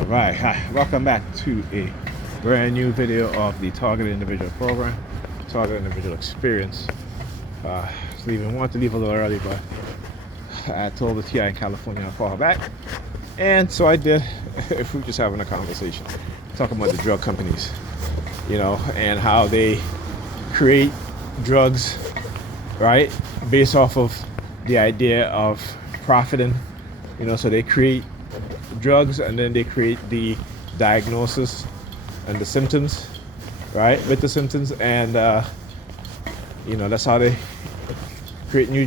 Alright, hi, welcome back to a brand new video of the Targeted Individual Program, Targeted Individual Experience. Want to leave a little early, but I told the TI in California I'll call her back. And so I did. If we're just having a conversation, talking about the drug companies, and how they create drugs, right, based off of the idea of profiting, so they create drugs and then they create the diagnosis and the symptoms, right, with the symptoms, and that's how they create new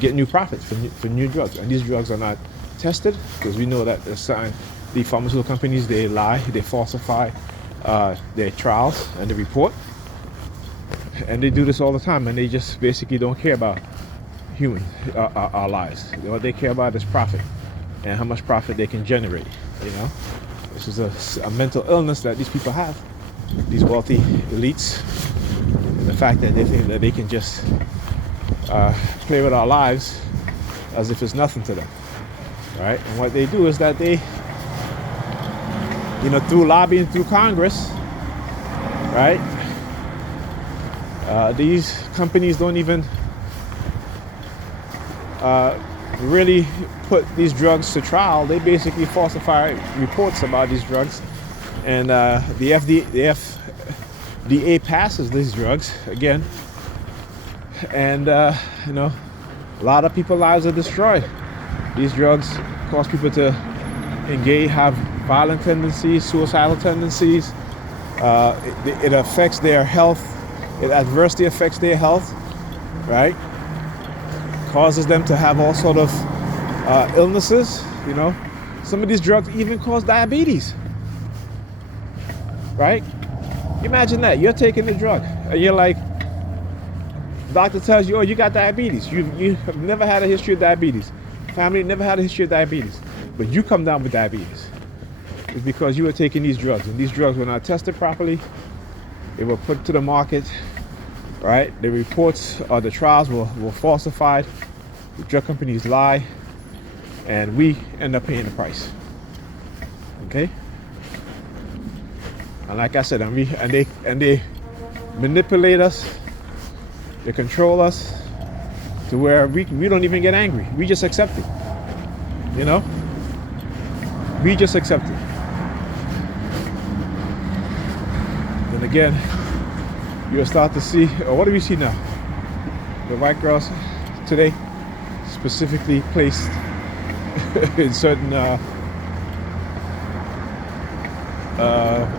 get new profits for new drugs. And these drugs are not tested, because we know that the pharmaceutical companies, they lie, they falsify their trials and the report, and they do this all the time, and they just basically don't care about human our lives. What they care about is profit and how much profit they can generate. This is a mental illness that these people have, these wealthy elites, and the fact that they think that they can just play with our lives as if it's nothing to them, right? And what they do is that they, through lobbying through Congress, right, these companies don't even really put these drugs to trial. They basically falsify reports about these drugs, and the FDA passes these drugs again, and a lot of people's lives are destroyed. These drugs cause people to have violent tendencies, suicidal tendencies. It affects their health. It adversely affects their health, right? Causes them to have all sort of illnesses. Some of these drugs even cause diabetes, right? Imagine that you're taking the drug and you're like, doctor tells you, oh, you got diabetes. You have never had a history of diabetes. Family never had a history of diabetes, but you come down with diabetes. It's because you were taking these drugs, and these drugs were not tested properly. They were put to the market, right? The reports or the trials were falsified. The drug companies lie, and we end up paying the price. Okay? And like I said, and they manipulate us. They control us to where we don't even get angry. We just accept it. We just accept it. Then again, you'll start to see, or what do we see now? The white girls today specifically placed in certain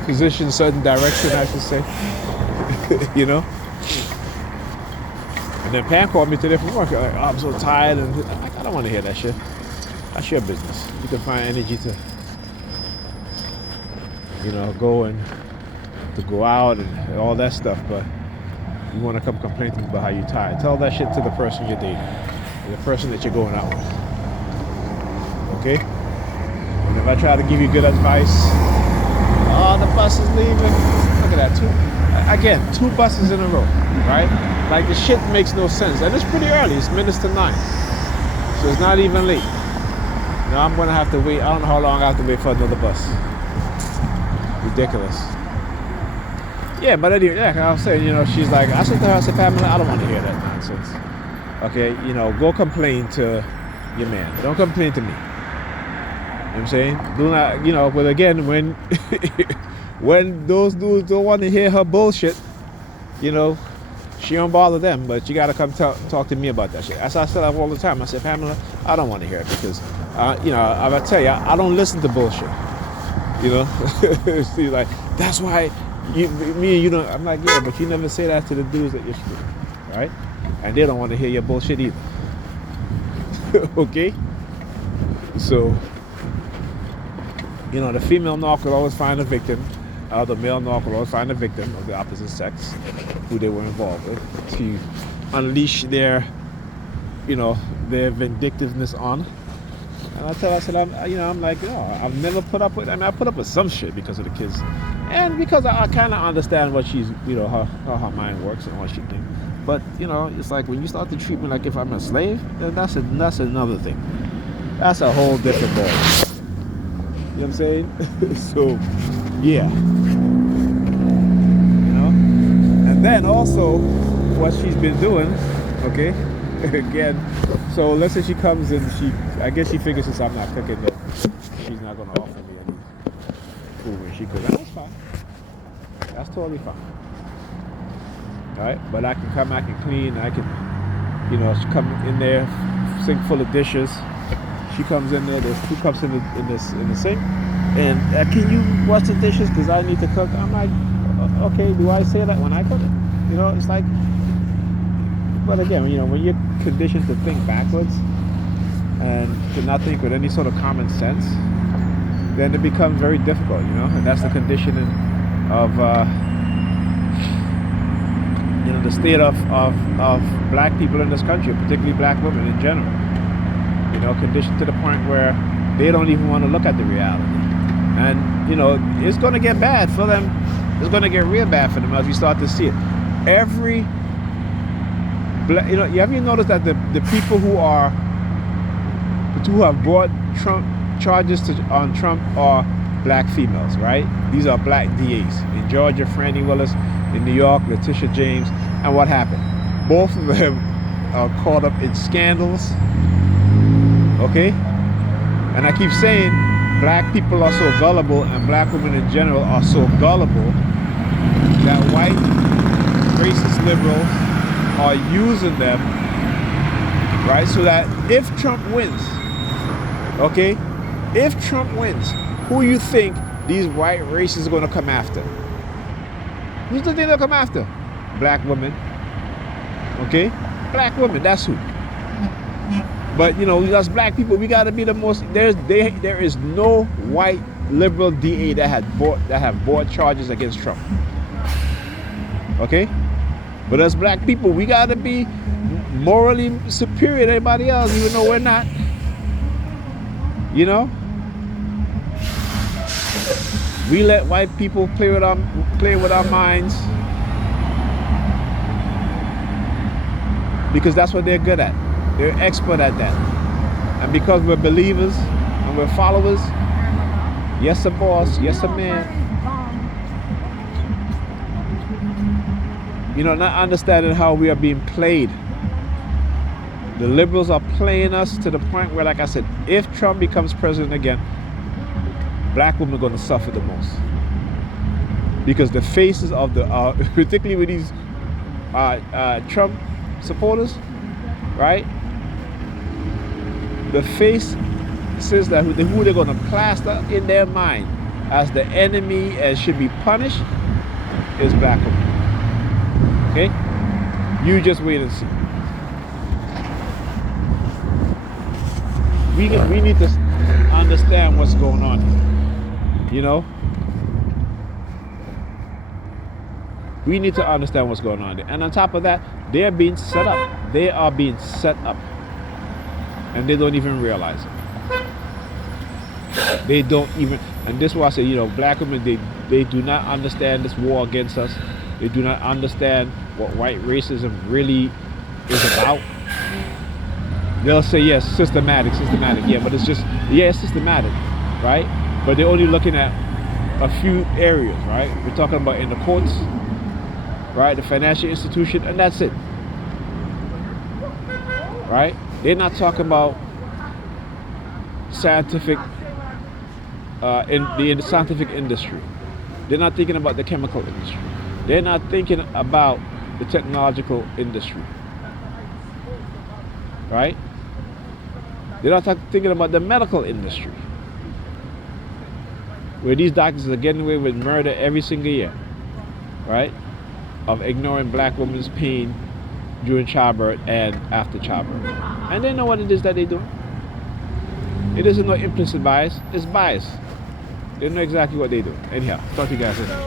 positions, certain direction, I should say. And then Pam called me today from work. Like, oh, I'm so tired, and I don't want to hear that shit. That's your business. You can find energy to, go out and all that stuff, but you want to come complain to me about how you're tired. Tell that shit to the person you're dating, the person that you're going out with. Okay? And if I try to give you good advice, oh, the bus is leaving. Look at that, two buses in a row, right? Like, the shit makes no sense, and it's pretty early. It's minutes to 9, so it's not even late. Now I'm gonna have to wait. I don't know how long I have to wait for another bus. Ridiculous. Yeah, but anyway, I was saying, she's like, I said to her, I said, Pamela, I don't want to hear that nonsense. Okay, go complain to your man. Don't complain to me. You know what I'm saying? Do not, but again, when when those dudes don't want to hear her bullshit, she don't bother them, but you gotta come talk to me about that shit. As I said all the time, I said, Pamela, I don't want to hear it, because, I tell you, I don't listen to bullshit. She's like, that's why me and you don't. I'm like, yeah, but you never say that to the dudes that you're screwing, right? And they don't want to hear your bullshit either. Okay? So, the female narc will always find a victim. The male narc will always find a victim of the opposite sex who they were involved with, to unleash their vindictiveness on. And I said, I'm like, I've never put up with. I put up with some shit because of the kids, and because I kind of understand what she's, how her mind works and what she thinks. But it's like, when you start to treat me like if I'm a slave, then that's another thing. That's a whole different ball. what I'm saying? So, yeah, you know. And then also, what she's been doing, okay, again. So let's say she comes in, I guess she figures since I'm not cooking that she's not gonna offer me any food when she cooks. That's fine. That's totally fine. All right, but I can come, I can clean, I can, she come in there, sink full of dishes. She comes in there. There's 2 cups in the sink, and can you wash the dishes because I need to cook? I'm like, okay. Do I say that when I cook? It's like, but again, when you're conditioned to think backwards and to not think with any sort of common sense, then it becomes very difficult, and that's the conditioning of the state of black people in this country, particularly black women in general. Conditioned to the point where they don't even want to look at the reality. And, it's going to get bad for them. It's going to get real bad for them as we start to see it. Every, have you noticed that the people who have brought Trump charges on Trump are black females, right? These are black DAs. In Georgia, Franny Willis. In New York, Letitia James. And what happened? Both of them are caught up in scandals. Okay? And I keep saying black people are so gullible, and black women in general are so gullible, that white racist liberals are using them, right? So that if Trump wins, okay, if Trump wins, who you think these white racists are going to come after? Who's the thing they'll come after? Black women. Okay? Black women, that's who. But us black people, we gotta be the most. There is no white liberal DA that have brought charges against Trump. Okay? But us black people, we gotta be morally superior to everybody else, even though we're not. We let white people play with our minds because that's what they're good at. They're expert at that. And because we're believers and we're followers, yes, a boss, yes, a man. Not understanding how we are being played. The liberals are playing us to the point where, like I said, if Trump becomes president again, black women are going to suffer the most. Because the faces of particularly with these Trump supporters, right? The face says that who they're going to plaster in their mind as the enemy and should be punished is black women. Okay? You just wait and see. We need to understand what's going on here. We need to understand what's going on there. And on top of that, they are being set up. They are being set up. And they don't even realize it. They don't even, and this is why I say, black women, they do not understand this war against us. They do not understand what white racism really is about. They'll say, yes, systematic. Yeah, but it's systematic, right? But they're only looking at a few areas, right? We're talking about in the courts, right? The financial institution, and that's it. Right? They're not talking about scientific, in the scientific industry. They're not thinking about the chemical industry. They're not thinking about the technological industry. Right? They're not thinking about the medical industry, where these doctors are getting away with murder every single year, right? Of ignoring black women's pain during childbirth and after childbirth. And they know what it is that they do. It isn't no implicit bias, it's bias. They know exactly what they do. Anyhow, talk to you guys later.